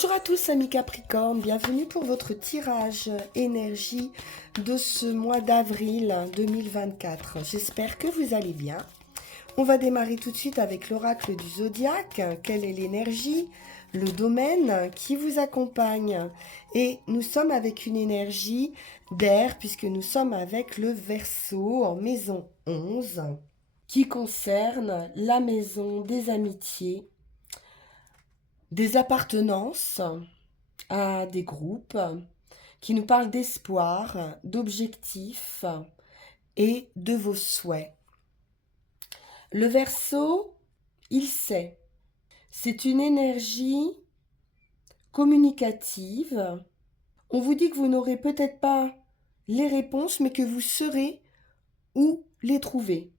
Bonjour à tous amis Capricorne, bienvenue pour votre tirage énergie de ce mois d'avril 2024. J'espère que vous allez bien. On va démarrer tout de suite avec l'oracle du zodiaque. Quelle est l'énergie, le domaine qui vous accompagne? Et nous sommes avec une énergie d'air puisque nous sommes avec le Verseau en maison 11 qui concerne la maison des amitiés, des appartenances à des groupes qui nous parlent d'espoir, d'objectifs et de vos souhaits. Le Verseau, il sait. C'est une énergie communicative. On vous dit que vous n'aurez peut-être pas les réponses, mais que vous saurez où les trouver.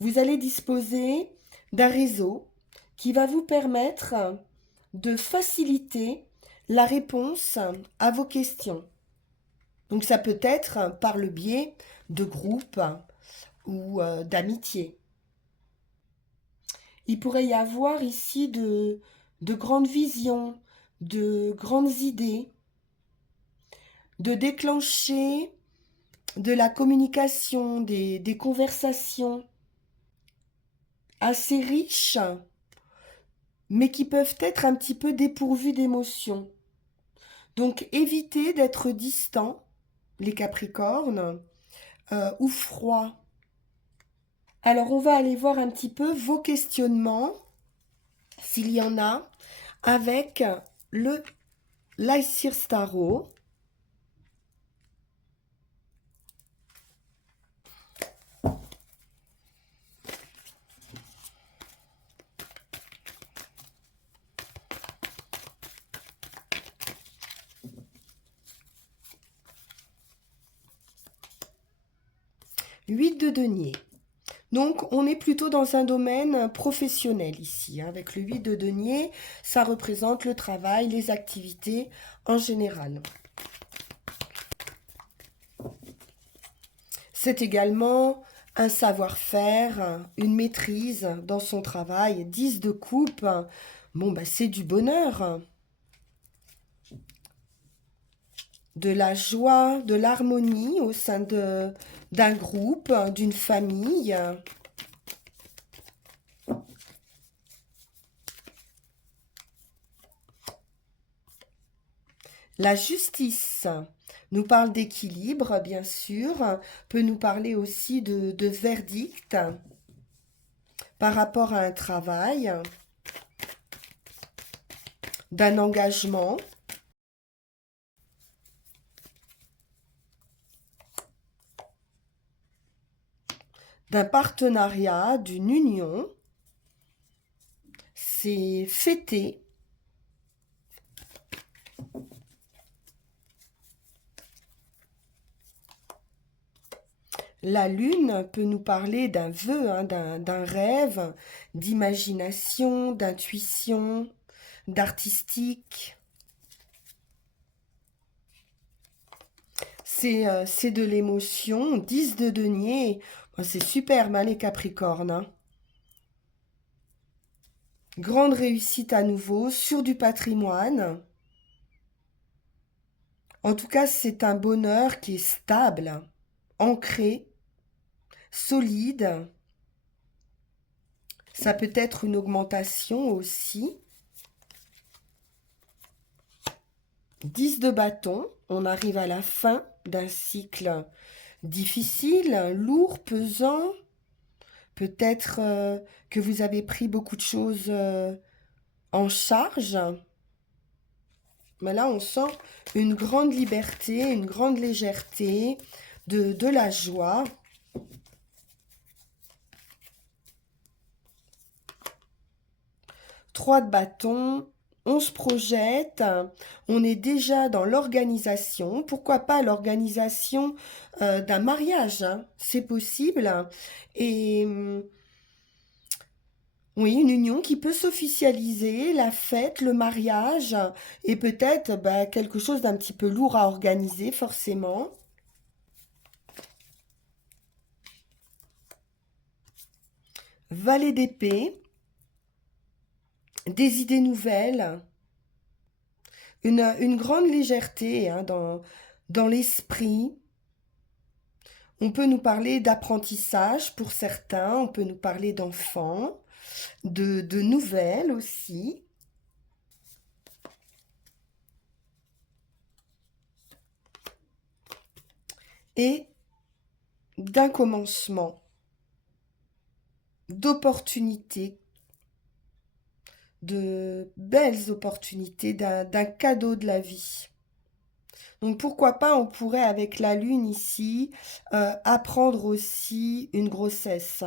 Vous allez disposer d'un réseau qui va vous permettre de faciliter la réponse à vos questions. Donc ça peut être par le biais de groupes ou d'amitié. Il pourrait y avoir ici de grandes visions, de grandes idées, de déclencher de la communication, des conversations assez riches, mais qui peuvent être un petit peu dépourvues d'émotions. Donc évitez d'être distant, les Capricornes, ou froid. Alors on va aller voir un petit peu vos questionnements, s'il y en a, avec le l'Aesir Tarot. Huit de denier. Donc, on est plutôt dans un domaine professionnel ici. Avec le 8 de denier, ça représente le travail, les activités en général. C'est également un savoir-faire, une maîtrise dans son travail. 10 de coupe, bon, bah, c'est du bonheur, de la joie, de l'harmonie au sein d'un groupe, d'une famille. La justice nous parle d'équilibre, bien sûr, peut nous parler aussi de verdict par rapport à un travail, d'un engagement. D'un partenariat, d'une union. C'est fêté. La lune peut nous parler d'un vœu, hein, d'un rêve, d'imagination, d'intuition, d'artistique. C'est de l'émotion. 10 de denier, c'est superbe, hein, les Capricornes. Hein. Grande réussite à nouveau sur du patrimoine. En tout cas, c'est un bonheur qui est stable, ancré, solide. Ça peut être une augmentation aussi. 10 de bâton, on arrive à la fin d'un cycle difficile, lourd, pesant. Peut-être que vous avez pris beaucoup de choses en charge. Mais là, on sent une grande liberté, une grande légèreté, de la joie. Trois de bâton, on se projette, on est déjà dans l'organisation. Pourquoi pas l'organisation d'un mariage, hein, c'est possible. Et oui, une union qui peut s'officialiser, la fête, le mariage, et peut-être bah, quelque chose d'un petit peu lourd à organiser, forcément. Valet d'épée, des idées nouvelles, Une grande légèreté hein, dans l'esprit. On peut nous parler d'apprentissage pour certains, on peut nous parler d'enfants, de nouvelles aussi, et d'un commencement, d'opportunités, de belles opportunités, d'un cadeau de la vie. Donc pourquoi pas, on pourrait avec la lune ici apprendre aussi une grossesse.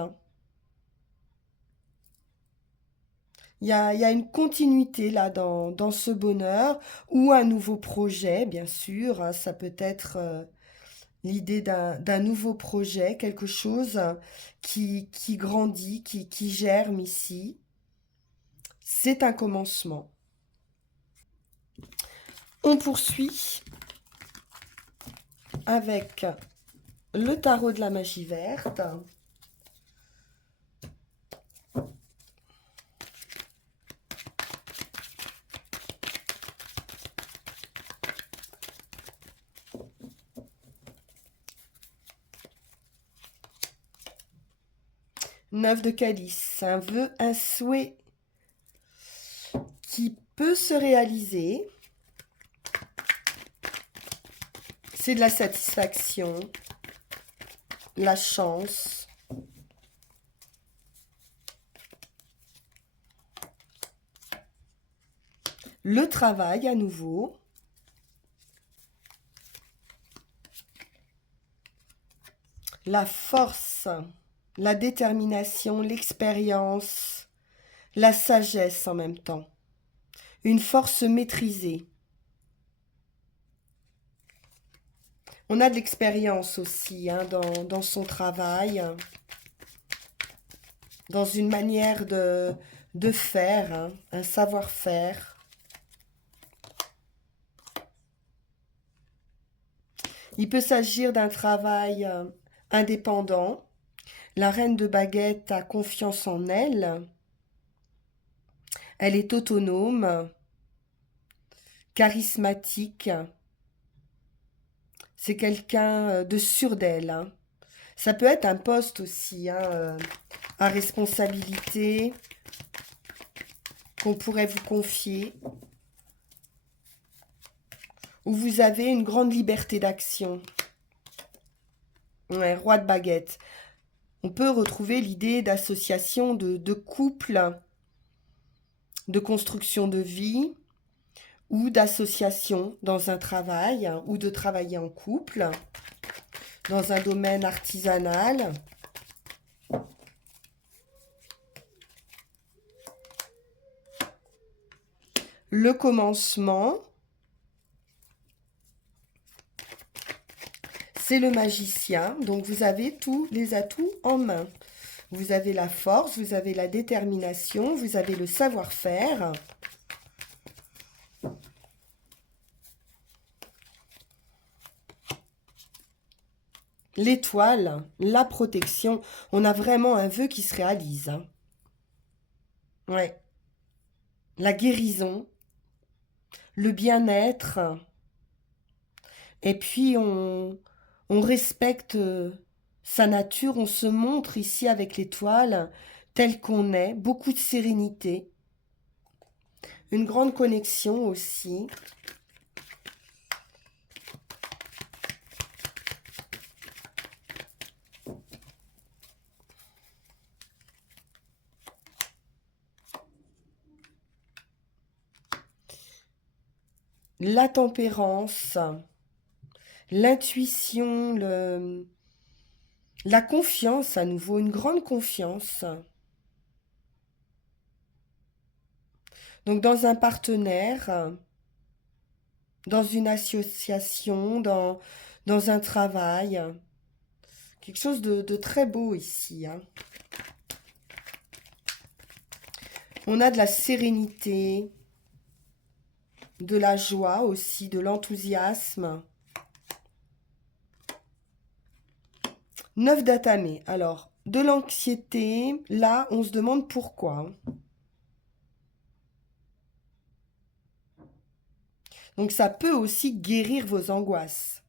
Il y a une continuité là dans ce bonheur ou un nouveau projet, bien sûr. Hein, ça peut être l'idée d'un nouveau projet, quelque chose qui grandit, qui germe ici. C'est un commencement. On poursuit avec le tarot de la magie verte. 9 de calice, un vœu, un souhait qui peut se réaliser. C'est de la satisfaction, la chance. Le travail à nouveau. La force, la détermination, l'expérience, la sagesse en même temps. Une force maîtrisée. On a de l'expérience aussi hein, dans son travail, dans une manière de faire, hein, un savoir-faire. Il peut s'agir d'un travail indépendant. La reine de baguette a confiance en elle. Elle est autonome, charismatique. C'est quelqu'un de sûr d'elle. Hein. Ça peut être un poste aussi, hein, à responsabilité qu'on pourrait vous confier, où vous avez une grande liberté d'action. Ouais, roi de baguette. On peut retrouver l'idée d'association de couple, de construction de vie, ou d'association dans un travail, hein, ou de travailler en couple, dans un domaine artisanal. Le commencement, c'est le magicien. Donc vous avez tous les atouts en main. Vous avez la force, vous avez la détermination, vous avez le savoir-faire. L'étoile, la protection. On a vraiment un vœu qui se réalise. Hein. Ouais. La guérison, le bien-être. Et puis on respecte sa nature, on se montre ici avec l'étoile tel qu'on est, beaucoup de sérénité, une grande connexion aussi. La tempérance, l'intuition, la confiance à nouveau, une grande confiance. Donc dans un partenaire, dans une association, dans un travail, quelque chose de très beau ici. Hein. On a de la sérénité, de la joie aussi, de l'enthousiasme. 9 d'atamé. Alors, de l'anxiété, là, on se demande pourquoi. Donc ça peut aussi guérir vos angoisses,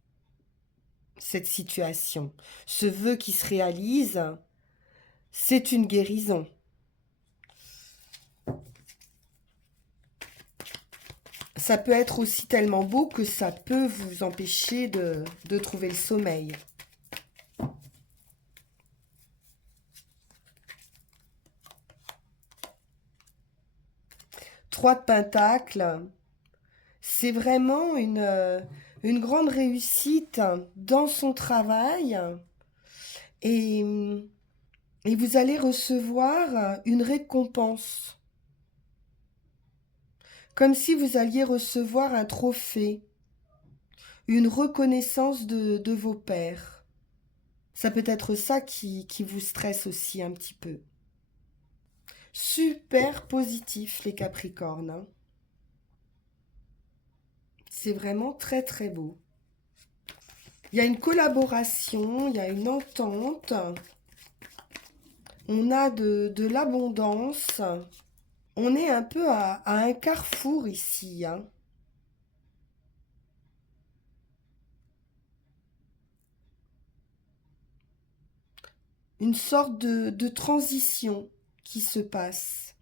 cette situation. Ce vœu qui se réalise, c'est une guérison. Ça peut être aussi tellement beau que ça peut vous empêcher de trouver le sommeil. 3 de Pentacle, c'est vraiment une grande réussite dans son travail et, et vous allez recevoir une récompense. Comme si vous alliez recevoir un trophée, une reconnaissance de vos pairs. Ça peut être ça qui vous stresse aussi un petit peu. Super positif les Capricornes, hein. C'est vraiment très très beau. Il y a une collaboration, il y a une entente. On a de l'abondance. On est un peu à un carrefour ici, hein. Une sorte de transition qui se passe.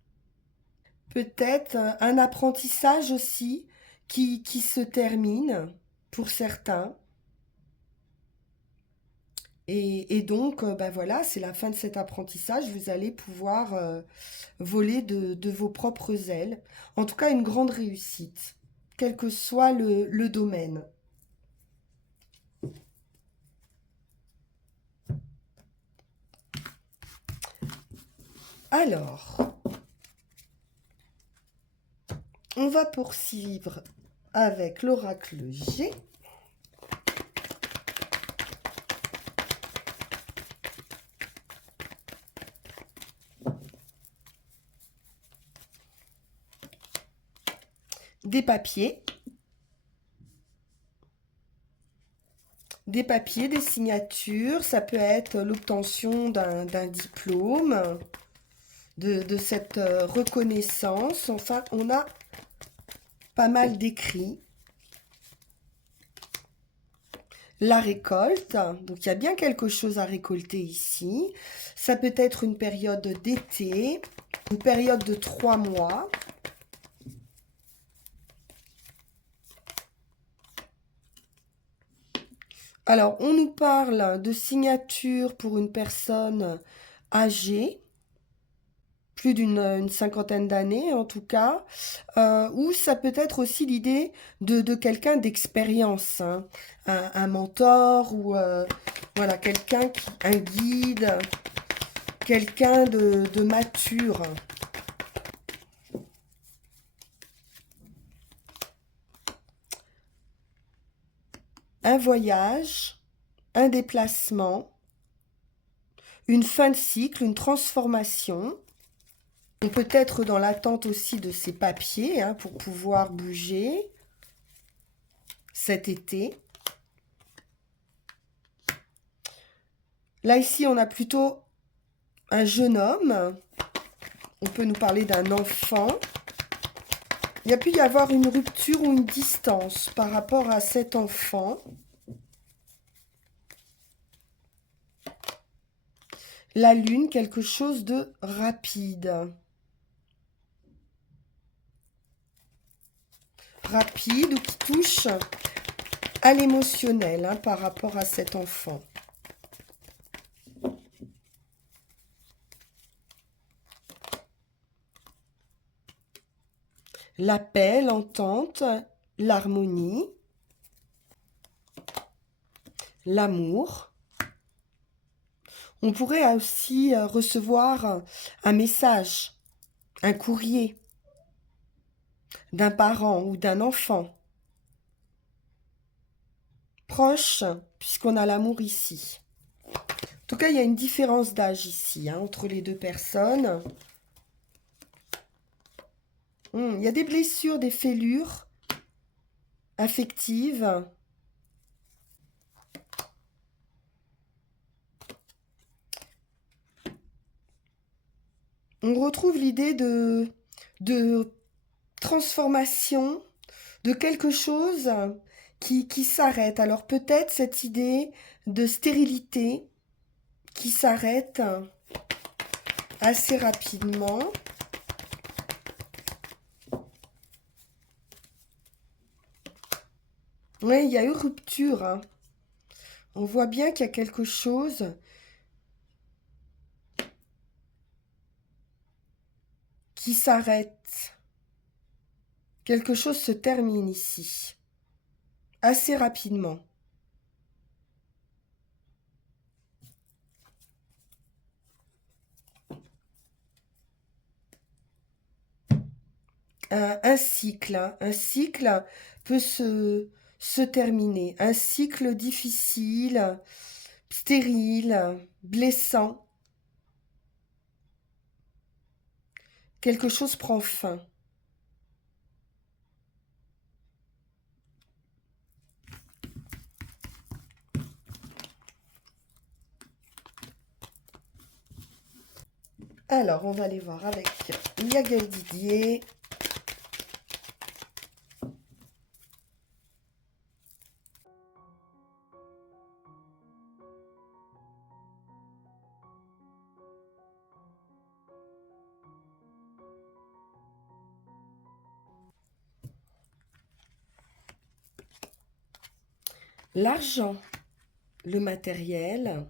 Peut-être un apprentissage aussi qui se termine pour certains. Et donc, bah voilà, c'est la fin de cet apprentissage. Vous allez pouvoir voler de vos propres ailes. En tout cas, une grande réussite, quel que soit le domaine. Alors, on va poursuivre avec l'oracle G. Des papiers. Des papiers, des signatures. Ça peut être l'obtention d'un diplôme, de cette reconnaissance. Enfin, on a pas mal d'écrits. La récolte, donc il y a bien quelque chose à récolter ici. Ça peut être une période d'été, une période de 3 mois. Alors, on nous parle de signature pour une personne âgée, plus d'une cinquantaine d'années en tout cas, ou ça peut être aussi l'idée de quelqu'un d'expérience, hein, un mentor ou voilà, un guide, quelqu'un de mature. Un voyage, un déplacement, une fin de cycle, une transformation. On peut être dans l'attente aussi de ces papiers hein, pour pouvoir bouger cet été. Là, ici, on a plutôt un jeune homme. On peut nous parler d'un enfant. Il y a pu y avoir une rupture ou une distance par rapport à cet enfant. La lune, quelque chose de rapide. Rapide ou qui touche à l'émotionnel hein, par rapport à cet enfant. La paix, l'entente, l'harmonie, l'amour. On pourrait aussi recevoir un message, un courrier d'un parent ou d'un enfant proche, puisqu'on a l'amour ici. En tout cas, il y a une différence d'âge ici, hein, entre les deux personnes. Il y a des blessures, des fêlures affectives. On retrouve l'idée de transformation, de quelque chose qui s'arrête. Alors peut-être cette idée de stérilité qui s'arrête assez rapidement. Oui, il y a eu rupture, hein. On voit bien qu'il y a quelque chose qui s'arrête. Quelque chose se termine ici, assez rapidement. Un cycle, hein. Un cycle peut se terminer. Un cycle difficile, stérile, blessant. Quelque chose prend fin. Alors, on va aller voir avec Yael Didier. L'argent, le matériel,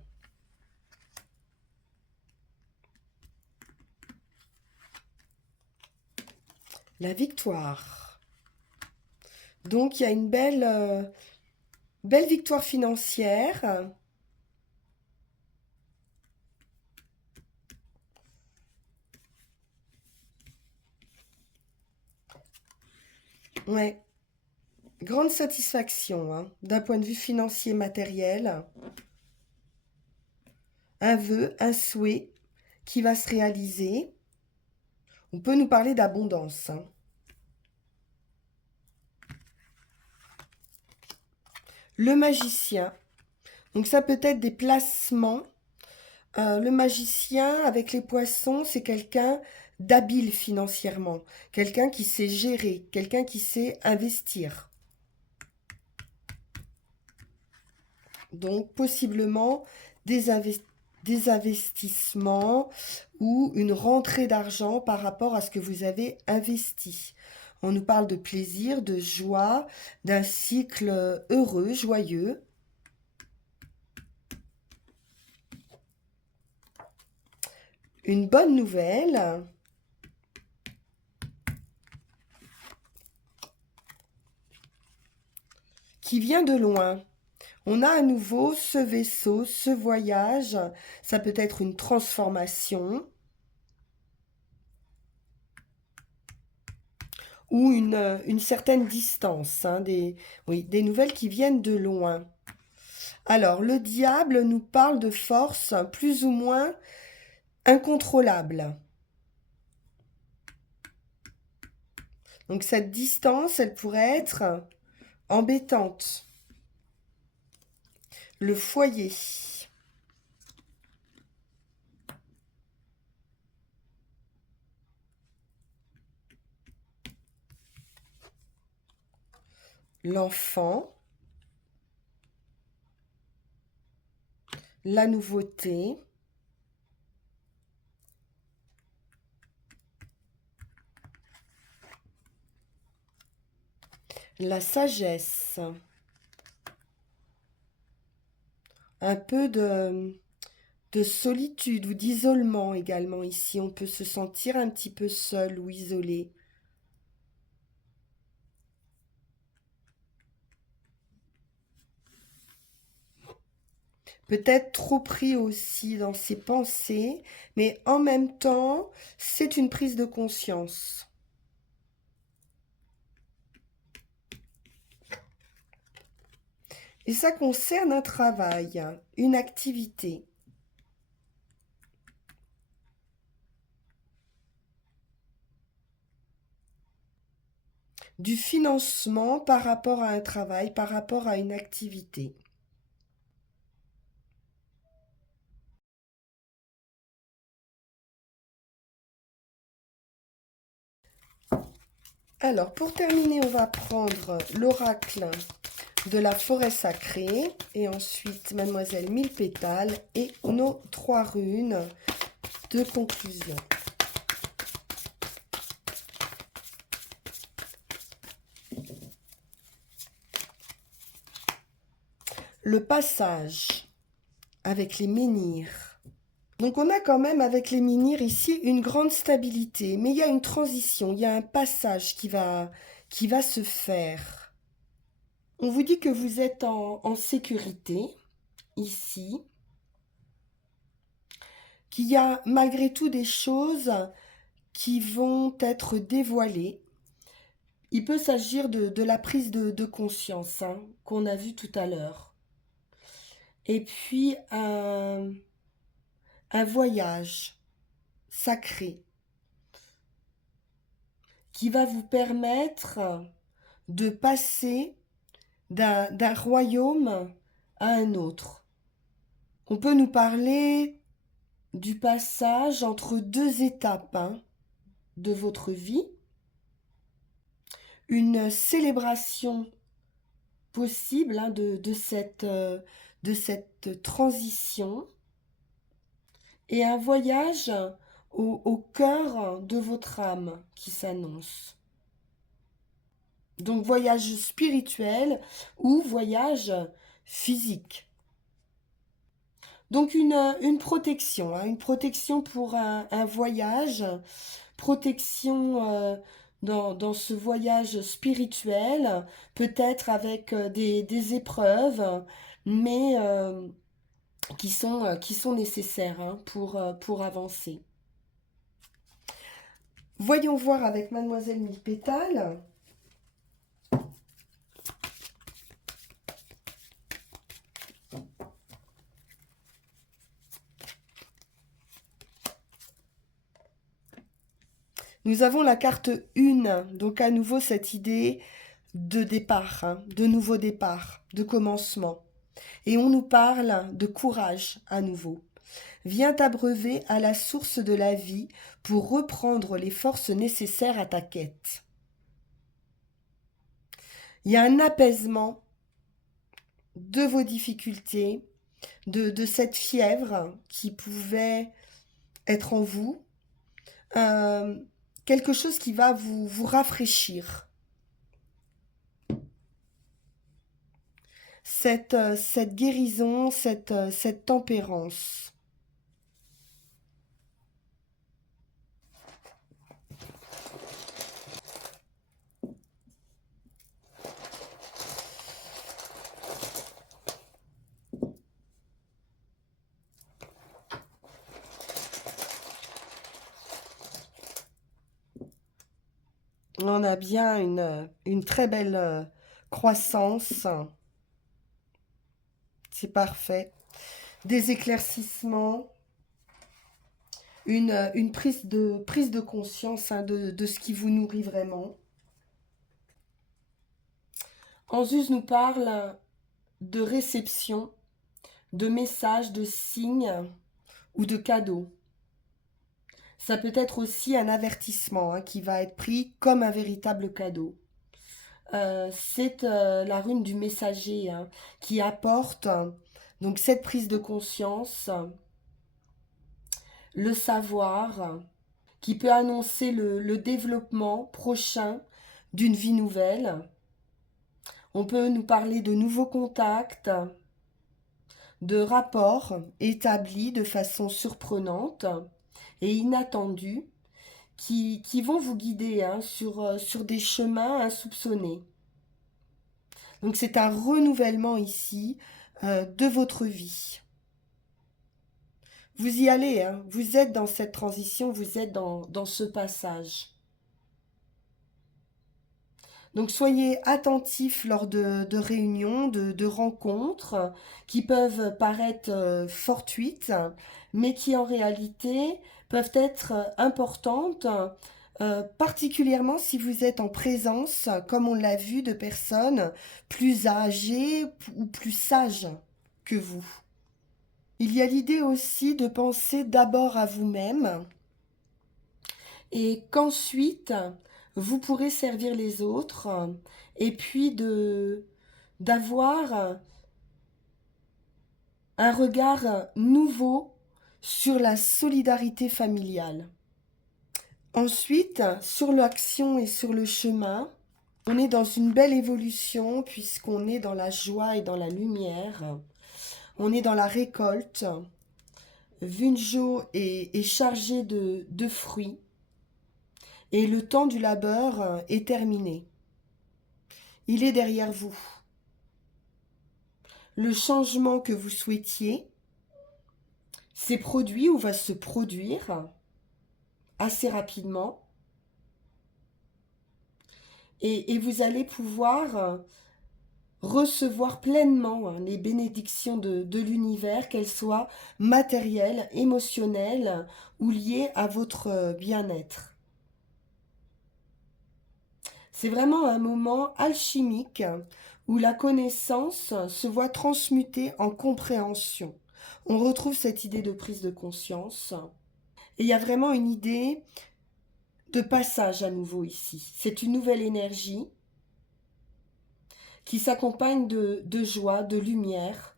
la victoire. Donc, il y a une belle victoire financière. Ouais, grande satisfaction, hein, d'un point de vue financier matériel. Un vœu, un souhait qui va se réaliser. On peut nous parler d'abondance, hein. Le magicien. Donc ça peut être des placements. Le magicien avec les poissons, c'est quelqu'un d'habile financièrement, quelqu'un qui sait gérer, quelqu'un qui sait investir. Donc possiblement des investissements ou une rentrée d'argent par rapport à ce que vous avez investi. On nous parle de plaisir, de joie, d'un cycle heureux, joyeux. Une bonne nouvelle qui vient de loin. On a à nouveau ce vaisseau, ce voyage. Ça peut être une transformation ou une certaine distance, hein, oui, des nouvelles qui viennent de loin. Alors, le diable nous parle de force plus ou moins incontrôlable. Donc, cette distance, elle pourrait être embêtante. Le foyer. L'enfant. La nouveauté. La sagesse. Un peu de solitude ou d'isolement également ici. On peut se sentir un petit peu seul ou isolé. Peut-être trop pris aussi dans ses pensées, mais en même temps, c'est une prise de conscience. Et ça concerne un travail, une activité. Du financement par rapport à un travail, par rapport à une activité. Alors, pour terminer, on va prendre l'oracle de la forêt sacrée et ensuite Mademoiselle Mille Pétales et nos 3 runes de conclusion. Le passage avec les menhirs. Donc on a quand même avec les menhirs ici une grande stabilité, mais il y a une transition, il y a un passage qui va se faire. On vous dit que vous êtes en sécurité ici, qu'il y a malgré tout des choses qui vont être dévoilées. Il peut s'agir de la prise de conscience hein, qu'on a vu tout à l'heure. Et puis un voyage sacré qui va vous permettre de passer d'un royaume à un autre. On peut nous parler du passage entre 2 étapes hein, de votre vie, une célébration possible hein, de cette transition et un voyage au cœur de votre âme qui s'annonce. Donc voyage spirituel ou voyage physique. Donc une protection, hein, une protection pour un voyage, protection dans ce voyage spirituel, peut-être avec des épreuves, mais qui sont nécessaires hein, pour avancer. Voyons voir avec Mademoiselle Mille Pétales. Nous avons la carte 1, donc à nouveau cette idée de départ, hein, de nouveau départ, de commencement. Et on nous parle de courage à nouveau. Viens t'abreuver à la source de la vie pour reprendre les forces nécessaires à ta quête. Il y a un apaisement de vos difficultés, de cette fièvre qui pouvait être en vous, quelque chose qui va vous rafraîchir. Cette guérison, cette tempérance. On a bien une très belle croissance. C'est parfait. Des éclaircissements. Une prise de conscience hein, de ce qui vous nourrit vraiment. Anzus nous parle de réception, de messages, de signes ou de cadeaux. Ça peut être aussi un avertissement hein, qui va être pris comme un véritable cadeau. C'est la rune du messager hein, qui apporte donc cette prise de conscience, le savoir, qui peut annoncer le développement prochain d'une vie nouvelle. On peut nous parler de nouveaux contacts, de rapports établis de façon surprenante et inattendue qui vont vous guider hein, sur des chemins insoupçonnés. Donc c'est un renouvellement ici de votre vie. Vous y allez, hein, vous êtes dans cette transition, vous êtes dans ce passage. Donc soyez attentifs lors de réunions, de rencontres qui peuvent paraître fortuites, mais qui en réalité peuvent être importantes, particulièrement si vous êtes en présence, comme on l'a vu, de personnes plus âgées ou plus sages que vous. Il y a l'idée aussi de penser d'abord à vous-même et qu'ensuite vous pourrez servir les autres et puis d'avoir un regard nouveau sur la solidarité familiale. Ensuite, sur l'action et sur le chemin, on est dans une belle évolution puisqu'on est dans la joie et dans la lumière. On est dans la récolte. Vunjo est chargé de fruits et le temps du labeur est terminé. Il est derrière vous. Le changement que vous souhaitiez s'est produit ou va se produire assez rapidement. Et vous allez pouvoir recevoir pleinement les bénédictions de l'univers, qu'elles soient matérielles, émotionnelles ou liées à votre bien-être. C'est vraiment un moment alchimique où la connaissance se voit transmutée en compréhension. On retrouve cette idée de prise de conscience. Et il y a vraiment une idée de passage à nouveau ici. C'est une nouvelle énergie qui s'accompagne de joie, de lumière,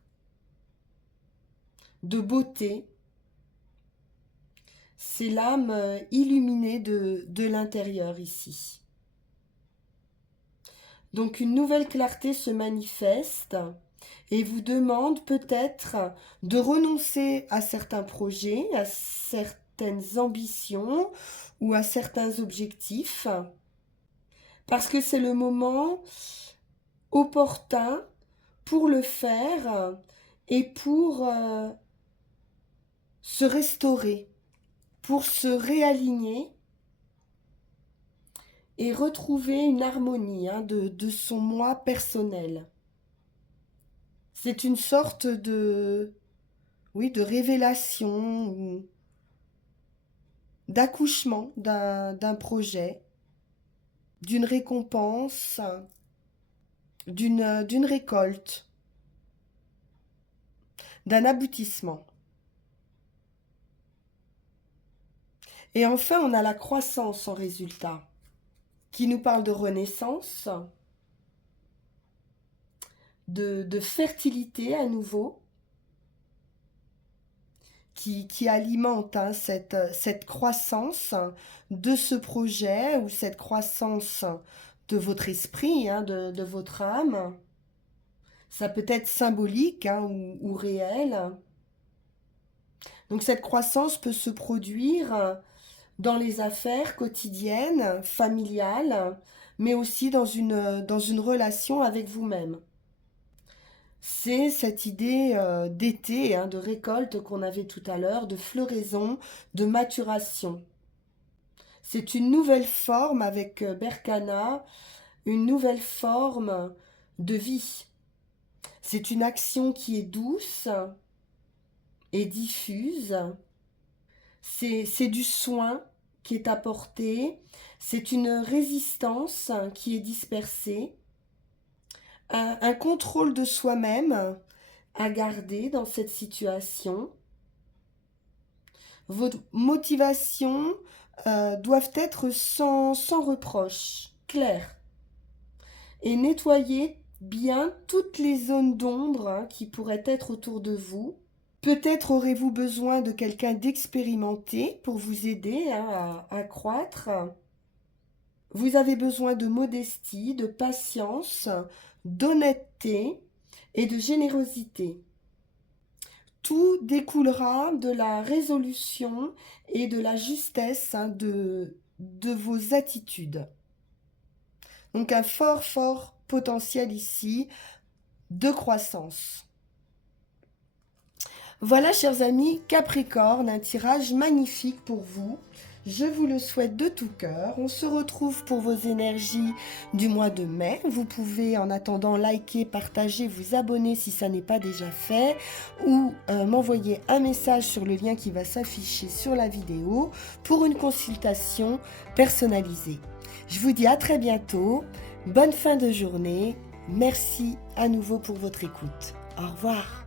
de beauté. C'est l'âme illuminée de l'intérieur ici. Donc une nouvelle clarté se manifeste et vous demande peut-être de renoncer à certains projets, à certaines ambitions ou à certains objectifs, parce que c'est le moment opportun pour le faire et pour se restaurer, pour se réaligner et retrouver une harmonie de son moi personnel. C'est une sorte de révélation, d'accouchement d'un projet, d'une récompense, d'une récolte, d'un aboutissement. Et enfin, on a la croissance en résultat, qui nous parle de renaissance, de fertilité à nouveau, qui alimente cette croissance de ce projet ou cette croissance de votre esprit, de votre âme. Ça peut être symbolique ou réel. Donc cette croissance peut se produire dans les affaires quotidiennes, familiales, mais aussi dans une relation avec vous-même. C'est cette idée d'été, de récolte qu'on avait tout à l'heure, de floraison, de maturation. C'est une nouvelle forme avec Berkana, une nouvelle forme de vie. C'est une action qui est douce et diffuse. C'est du soin qui est apporté. C'est une résistance qui est dispersée. Un contrôle de soi-même à garder dans cette situation. Vos motivations doivent être sans reproche, claires. Et nettoyer bien toutes les zones d'ombre qui pourraient être autour de vous. Peut-être aurez-vous besoin de quelqu'un d'expérimenté pour vous aider à croître. Vous avez besoin de modestie, de patience, d'honnêteté et de générosité. Tout découlera de la résolution et de la justesse de vos attitudes. Donc un fort potentiel ici de croissance. Voilà, chers amis, Capricorne, un tirage magnifique pour vous. Je vous le souhaite de tout cœur. On se retrouve pour vos énergies du mois de mai. Vous pouvez, en attendant, liker, partager, vous abonner si ça n'est pas déjà fait, ou m'envoyer un message sur le lien qui va s'afficher sur la vidéo pour une consultation personnalisée. Je vous dis à très bientôt. Bonne fin de journée. Merci à nouveau pour votre écoute. Au revoir.